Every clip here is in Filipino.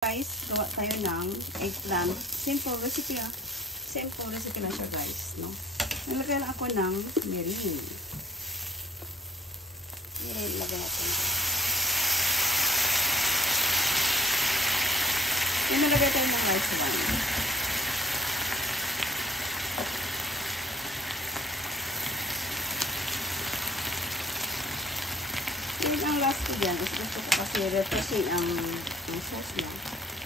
Guys, gawa tayo ng eggplant. Simple recipe ah. Simple recipe lang siya guys, no? Nalagay lang ako ng mirin. Mirin, lagay natin. Yan, nalagay tayo ng rice wine. Yan ang last ko dyan. Gusto ko kasi refreshing ang sauce niya.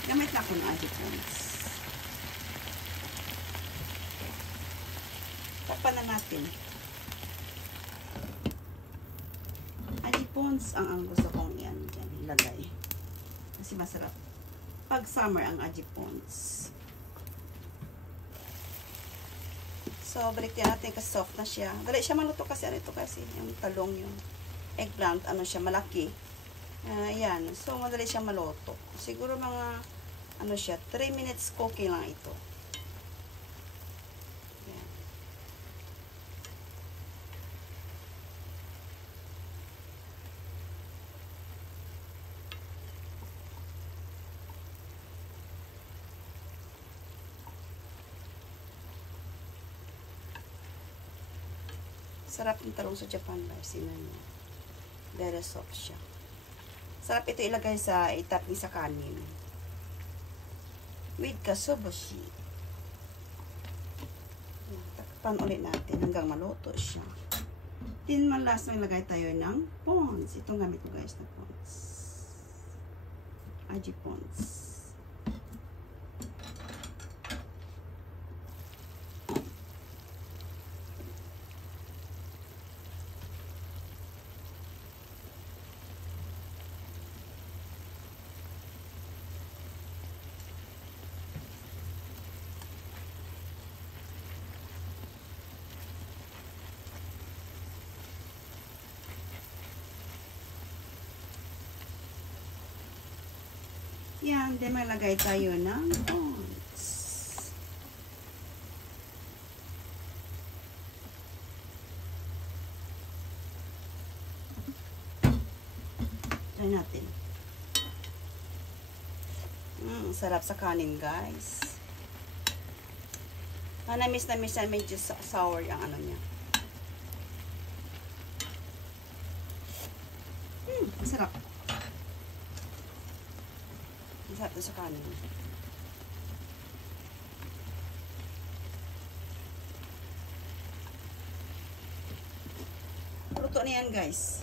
Gamit na ako ng adjuvants. Takpan na natin. Adjuvants ang gusto kong yan. Dyan, ilagay. Kasi masarap. Pag summer ang adjuvants. So, balik natin kasi soft na siya. Dali siya maluto kasi ano ito kasi yung talong yung eggplant, ano siya, malaki. Ayan. So, madali siyang maluto. Siguro mga, ano siya, 3 minutes cooking lang ito. Ayan. Sarap yung talong sa Japan, guys. Sinan niya. Very soft siya. Sarap ito ilagay sa itapin sa kanin. With katsuobushi. Takpan ulit natin hanggang maluto siya. Then, last na ilagay tayo ng pons. Itong gamit ko guys na pons. Aji pons. Yan, then malagay tayo ng pons. Try natin. Sarap sa kanin, guys. Na-miss na medyo sour yung ano niya. Sarap. Masarap na sa kanin. Luto na yan, guys.